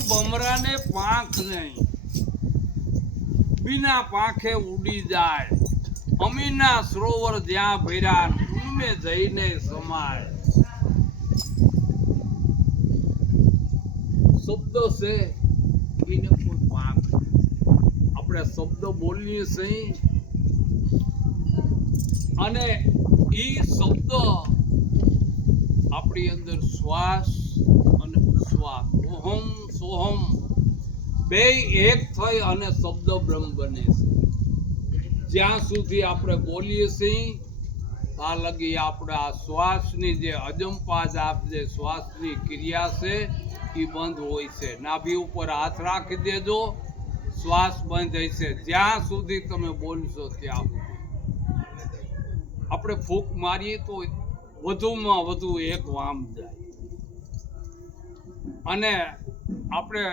બમરાને પાંખ નહીં, બીના પાંખે ઉડી જાય. અમીના સરોવર જ્યાં ભર્યા ઊને જઈને સમાય. શબ્દ છે એને કોઈ પાંખ. આપણે શબ્દ બોલીએ છીએ અને ઈ શબ્દ આપણી અંદર શ્વાસ અને ઉશ્વાસ, ઓહમ સોહમ બે એક થઈ અને શબ્દ બ્રહ્મ બને છે. જ્યાં સુધી આપણે બોલીએ છીએ ત્યાં લગી આપણે આ શ્વાસની જે અજંપાજ આપ જે શ્વાસની ક્રિયા છે એ બંધ હોય છે. નાભી ઉપર હાથ રાખી દેજો, શ્વાસ બંધ હશે. જ્યાં સુધી તમે બોલશો ત્યાં સુધી. આપણે ફૂંક મારીએ તો વધુમાં વધુ એક વામ જાય. અને આપણે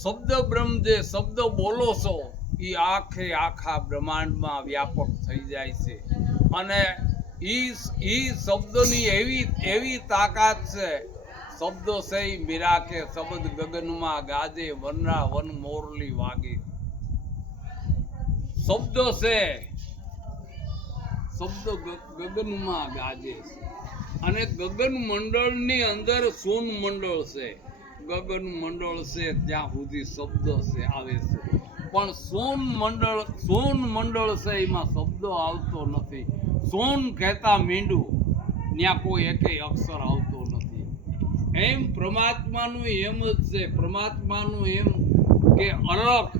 શબ્દ બ્રહ્મ જે શબ્દ બોલો છો એ આખા બ્રહ્માંડમાં વ્યાપક થઈ જાય છે. અને ઈ શબ્દની એવી તાકાત છે. શબ્દો છે ઈ મીરા કે શબ્દ ગગનમાં ગાજે વનરા વન મોરલી વાગે. શબ્દો છે શબ્દ ગગનમાં ગાજે છે. અને ગગન મંડળની અંદર સોન મંડળ છે. ગગન મંડળ છે ત્યાં સુધી શબ્દ છે આવે છે. પણ સોન મંડળ છે એમાં શબ્દો આવતો નથી. સોન કહેતા મીંડું ત્યાં કોઈ એકેય અક્ષર આવતો નથી. એમ પરમાત્માનું એમ જ છે. પરમાત્માનું એમ કે અલખ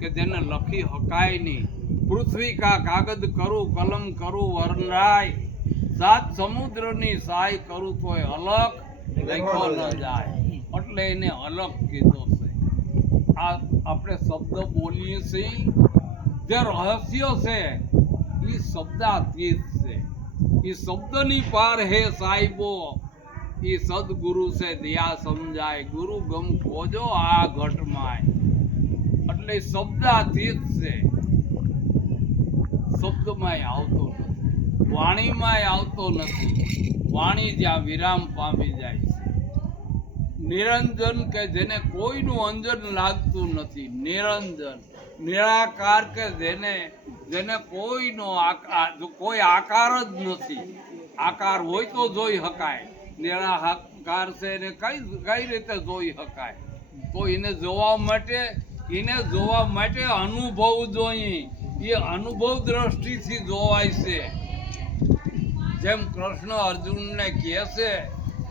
કે જેને લખી હકાય નહીં. પૃથ્વી કા કાગદ કરું કલમ કરું વરરાય, સાત સમુદ્રની સાય કરું તોય અલખ લખ્યો ન જાય. એટલે એને અલખ કીધો છે. આ આપણે શબ્દ બોલીએ છીએ જે રહસ્ય છે એ શબ્દાતીત છે. એ શબ્દની પાર હે સાહેબો, એ સદગુરુ છે દિયા સમજાય. ગુરુ ગમ ખોજો આ ઘટમાય. એટલે શબ્દાતીત છે. શબ્દમાંય આવતો નથી, વાણીમાંય આવતો નથી. વાણી જ્યાં વિરામ પામી જાય છે. નિરંજન કે જેને કોઈનું અંજન લાગતું નથી. નિરંજન નિરાકાર કે જેને કોઈનો કોઈ આકાર જ નથી. આકાર હોય તો જોઈ શકાય. નિરાકાર છે એને કઈ રીતે જોઈ શકાય? તો એને જોવા માટે અનુભવ જોઈએ. એ અનુભવ દ્રષ્ટિથી જોવાય છે. જેમ કૃષ્ણ અર્જુનને કહે છે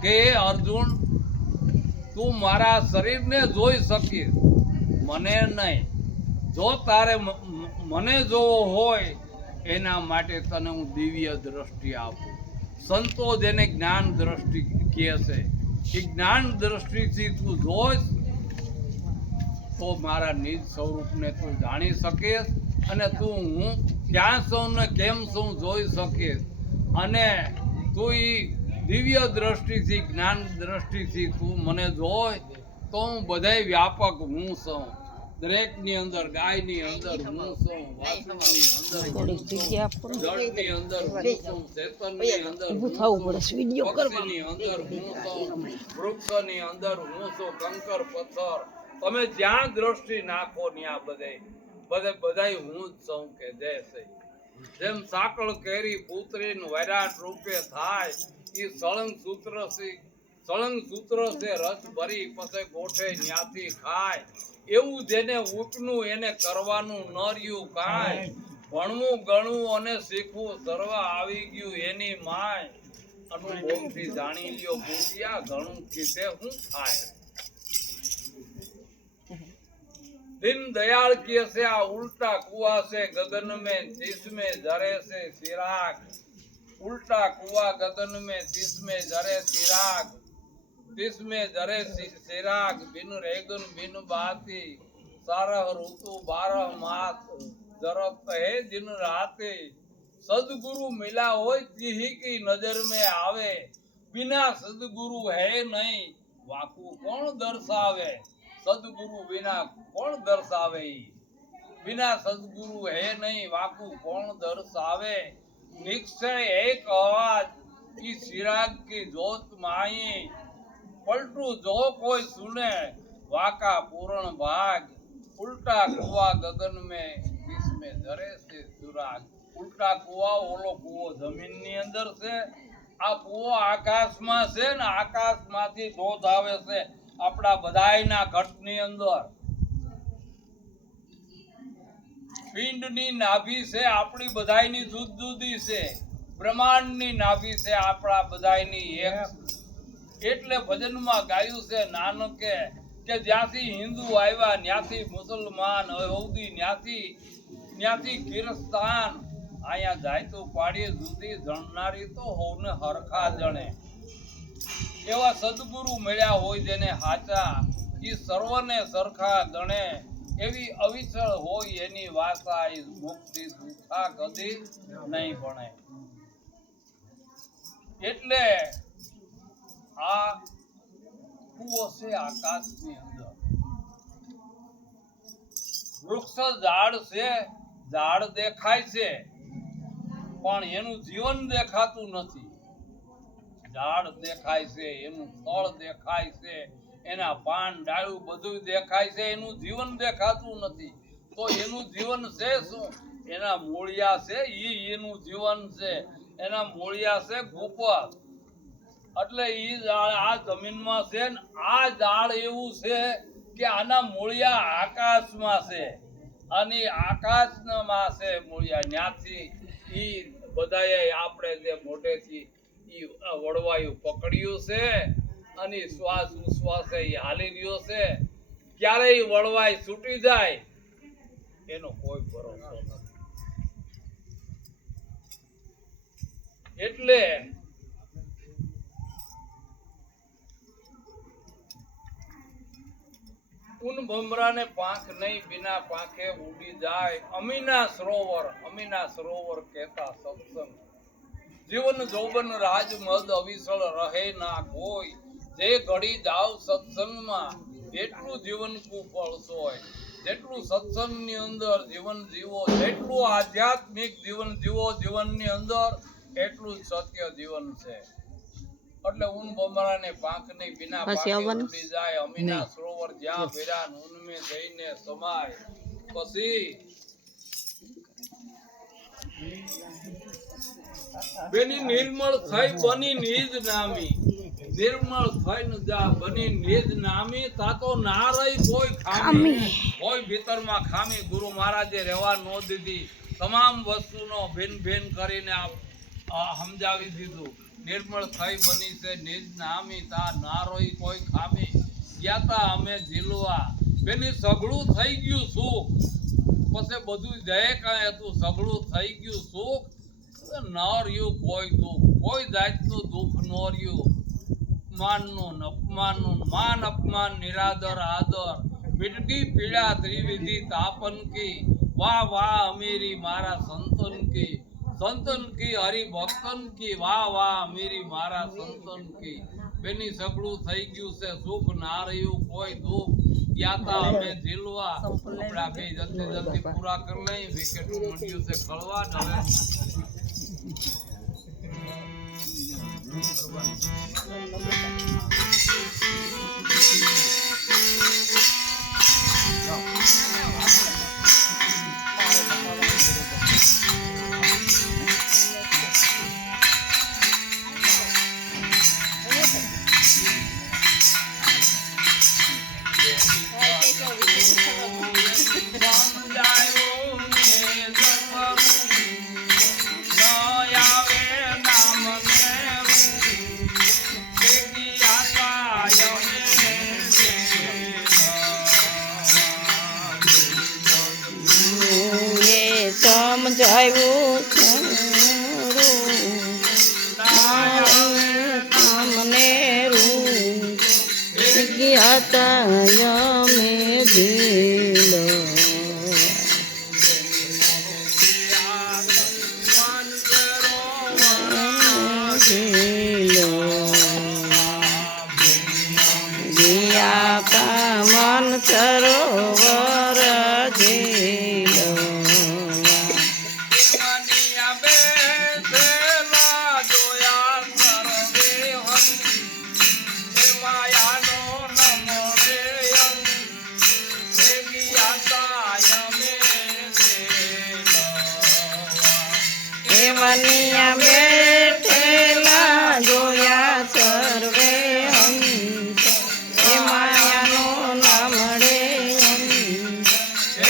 કે હે અર્જુન, તું મારા શરીરને જોઈ શકીશ, મને નહીં. જો તારે મને જોવો હોય એના માટે તને હું દિવ્ય દ્રષ્ટિ આપું. સંતો જેને જ્ઞાન દ્રષ્ટિ કહે છે, એ જ્ઞાન દ્રષ્ટિથી તું જોઈશ તો મારા નિજ સ્વરૂપને તું જાણી શકીશ. અને તું હું ક્યાં છું ને કેમ છું જોઈ શકીશ. અને તું એ દિવ્ય દ્રષ્ટિથી જ્ઞાન દ્રષ્ટિથી તું મને જોઈ તો હું બધાય વ્યાપક હું છું. દરેકની અંદર, ગાયની અંદર હું છું, વાસણની અંદર હું છું, જળની અંદર હું છું, ચેતનની અંદર હું છું, પક્ષીની અંદર હું છું, વૃક્ષની અંદર હું છું, કંકર પથ્થર. તમે જ્યાં દ્રષ્ટિ નાખો ત્યાં બધાય હું જ છું કે જય છે. જેમ સાકળ કેરી પુત્રીન વૈરાટ રૂપે થાય, એ સળંગ સૂત્ર છે રસ ભરી પછી ગોઠે ન્યાથી ખાય. એવું જેને ઉપનું એને કરવાનું ન રહ્યું કાંઈ. ભણવું ગણવું અને શીખવું સર્વ આવી ગયું એની માય. અનુભવથી જાણી લ્યો બુટિયા ઘણું કીધે હું થાય. दिन दयाल किए से आ उल्टा कुआ से गगन में जिसमें जरे से चिराग. उल्टा कुआ गगन में जिसमें जरे चिराग, जिसमें जरे चिराग. बिन रेगन बिन बाती सारह ऋतु 12 मास जरत है दिन राते. सदगुरु मिला हो तिही की नजर में आवे, बिना सदगुरु है नहीं वाकू कौन दर्शावे. सदगुरु बिना कौन दर्शावे, बिना सदगुरु है नहीं वाकू कौन दर्शावे. निश्चय एक आवाज की चिराग की जोत माई, पलटू जो कोई सुने वाका पूर्ण भाग. उल्टा कुआ गगन में इसमें जरे से सुराग. उल्टा कुआ ओलो कुओ जमीननी अंदर से, आ कुओ आकाशમાં છે ને આકાશમાંથી ધોધ આવે છે આપણા બધાયના ઘટની અંદર. પિંડની નાભી છે આપણી બધાયની જુદી છે. બ્રહ્માંડની નાભી છે આપણા બધાયની એક. એટલે ભજનમાં ગાયું છે નાનકે કે જ્યાંથી હિન્દુ આવ્યા ત્યાંથી મુસલમાન, યહૂદી ત્યાંથી કિરસ્તાન. અહીંયા જાય તો પાડીએ જુદી જણનારી તો હોને હરખા જણે. એવા સદગુરુ મળ્યા હોય જેને હાચા, ઈ સર્વને સરખા ગણે. એવી અવિચળ હોય એની વાસા એ મુક્તિ દુખા કદી નહીં ભણે. એટલે આ કૂવો છે આકાશની અંદર. વૃક્ષ ઝાડ છે, ઝાડ દેખાય છે પણ એનું જીવન દેખાતું નથી. ઝાડ દેખાય છે, એનું ફળ દેખાય છે, એના પાન ડાળું બધું દેખાય છે, એનું જીવન દેખાતું નથી. તો એનું જીવન છે શું? એના મૂળિયા છે, એનું જીવન છે. એના મૂળિયા છે ગુપત. એટલે ઈ ઝાડ આ જમીનમાં છે ને આ ઝાડ એવું છે કે આના મૂળિયા આકાશમાં છે અને આકાશમાં છે મૂળિયા. ત્યાંથી ઈ બધાએ આપણે જે મોઢેથી ઈ વળવાયું પકડ્યું છે અને શ્વાસ ઉશ્વાસ એ હાલી રહ્યો છે. ક્યારે ઈ વળવાય છૂટી જાય એનો કોઈ ભરોસો નથી. એટલે ઉન ભમરાને પાંખ નહીં બિના પાંખે ઉડી જાય. અમીના સરોવર કહેતા સત્સંગ. જીવન જોબન રાજ મદ અવિસળ રહે ના કોઈ. જે ઘડી જાવ સત્સંગમાં એટલું જીવન કુફળ હોય. જેટલું સત્સંગની અંદર જીવન જીવો, જેટલું આધ્યાત્મિક જીવન જીવો જીવનની અંદર એટલું જ સત્ય જીવન છે. એટલે ઉન બમરાને પાંખ નહીં બિના પાંખે ઉડી જાય. અમીના સરોવર જ્યાં વિરાન ઉનમે જઈને સમાય. પછી બેની નિર્મળ થઈ બની નિજ નામી. નિર્મળ થઈને જા બની નિજ નામી. તા તો ના રહી કોઈ ખામી. કોઈ ભીતરમાં ખામી ગુરુ મહારાજે રહેવા ન દીધી. તમામ વસ્તુનો ભિન્ન ભિન્ન કરીને સમજાવી દીધું. નિર્મળ થઈ બની છે નિજ નામી. તા ના રહી કોઈ ખામી. ગયા તા અમે ઝીલવા. બેની સગળું થઈ ગયું સુખ. પછી બધું જય કાંઈ હતું સગળું થઈ ગયું સુખ. ન રહ્યું કોઈ દુઃખ. કોઈ જાતનું દુઃખ ન રહ્યું. અપમાનનું અપમાનનું માન અપમાન નિરાદર આદર. મિટકી પીડા ત્રિવિધિ તાપન કી. વાહ વાહ અમીરી મારા સંતન કી. સંતન કી હરિભક્તન કી. વાહ વાહ અમીરી મારા સંતન કી. બેની સગળું થઈ ગયું છે સુખ. ના રહ્યું કોઈ દુઃખ. ગયા તા અમે ઝીલવા. આપણા બે જલ્દી જલ્દી પૂરા કરી લઈ. વિકેટ મળ્યું છે ખળવા. સમજાવ્યું તમને ગયા તા અમે ઝીલો. ગયા તા મન સરોવર ઝીલો. વનિયા બેઠેલા જોયા સર્વે અંત. એ માયાનો ના મળે અંત.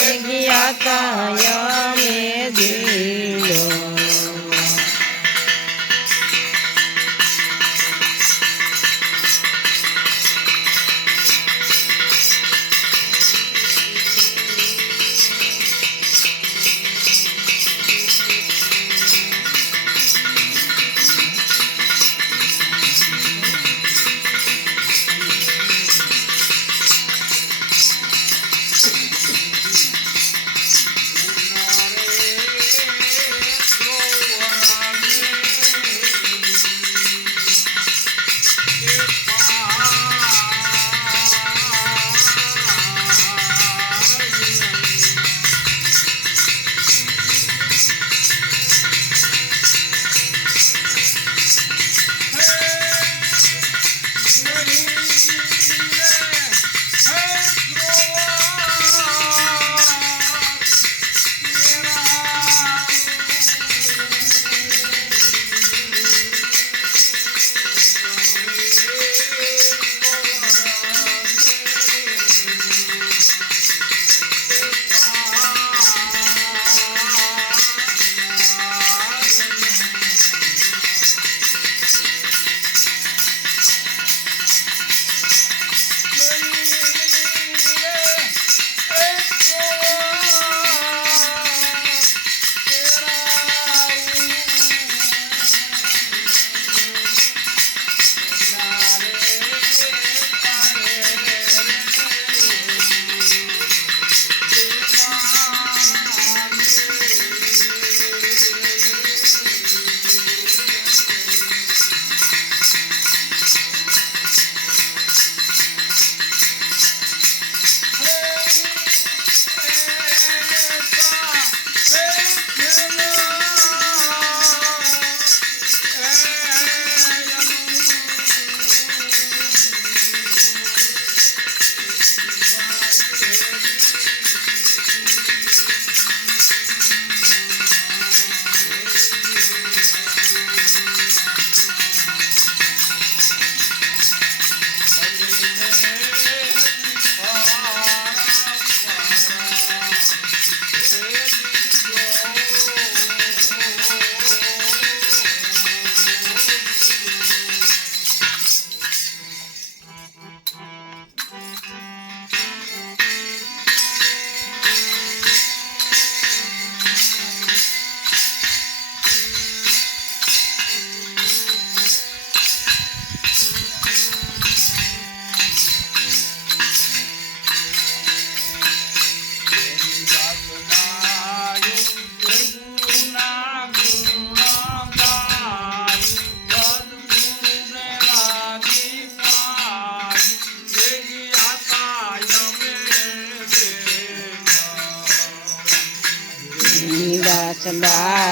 એ ગયા તા અમે ઝીલો.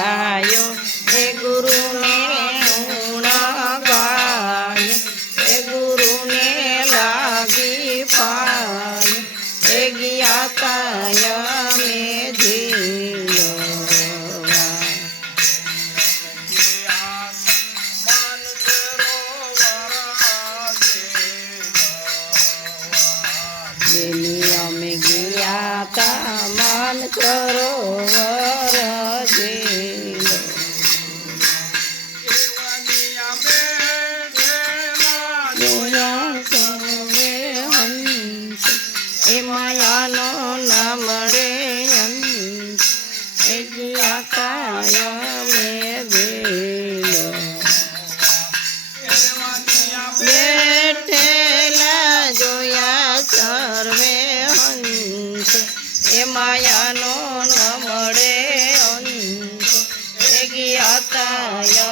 ગાયો એ ગુરુને ગુણ ગાય એ ગુરુને લાગી પાય એ ગયા તાય મે જીલવા જેની અમે ગયા તા માન સરોવર જેલો જોયા સર્વે હંસ એ માયાનો ના મળે અંત એ ગયા કાય મે વેલો બેઠેલા જોયા સર્વે હંસ એ માયાનો ન મળે અંત એ ગયા તાય